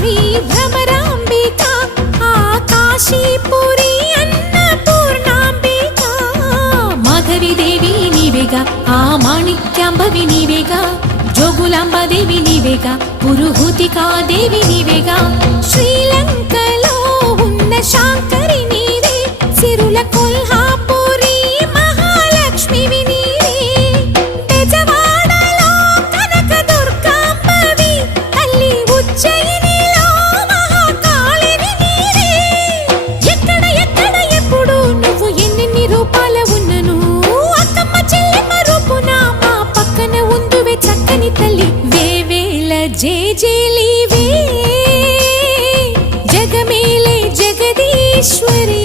శ్రీ భ్రమరాంబిక ఆ కాశీపురి అన్నపూర్ణాంబిక మాధవి దేవి నీవేగా ఆ మాణిక్యాంబవి నీవేగా జోగులాంబ దేవి నీవేగా పురుహూతికా దేవి నీవేగా శ్రీలంకలో ఉన్న శాంకరి నీవే సిరుల కొల్హాపురి మహాలక్ష్మివి నీవే బెజవాడలో కనక దుర్గాంబవి తల్లి ఉజ్జయినిలో మహాకాళివి నీవే ఎక్కడ ఎక్కడ ఎప్పుడు నువ్వు ఎన్నెన్ని రూపాల ఉన్నను అక్కమ్మ చెల్లెమ్మ రూపున మా పక్కన ఉందువే చక్కని తల్లి వేవేల జేజేలివే జగమేలే జగదీశ్వరి।